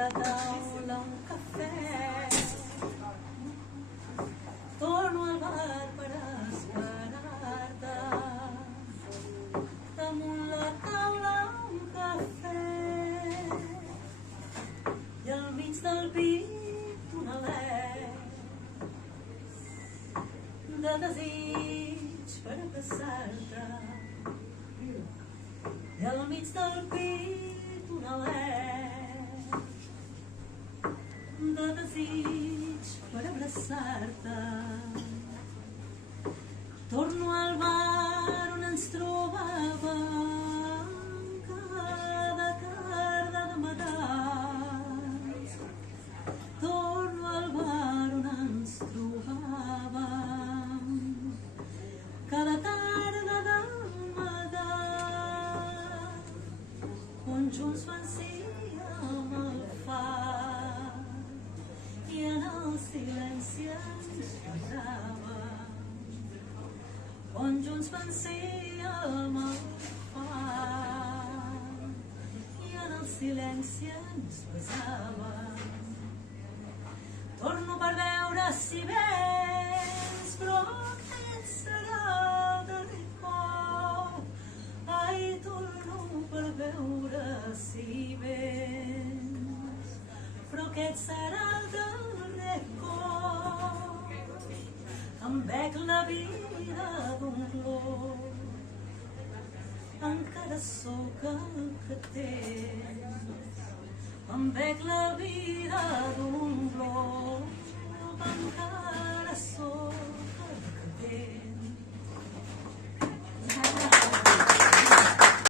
la taula un cafè. Torno al bar per esperar-te. Damunt la taula un cafè i al mig del pit un alè de desig per abraçar-te. I al mig del pit un alè de desig per abraçar-te. Torno al bar on ens trobàvem cada tarda de matins. Torno al bar on ens trobàvem cada tarda de matins, on junts vencíem el far i en el silenci ens besàvem. On junts vencíem el far i en el silenci ens besàvem. Torno per veure si vens, però aquest serà el darrer cop. Ai, torno per veure si vens, però aquest serà el darrer cop. Em bec la vida d'un glop, encara sóc el que tens. Em bec la vida d'un glop, encara sóc el que tens.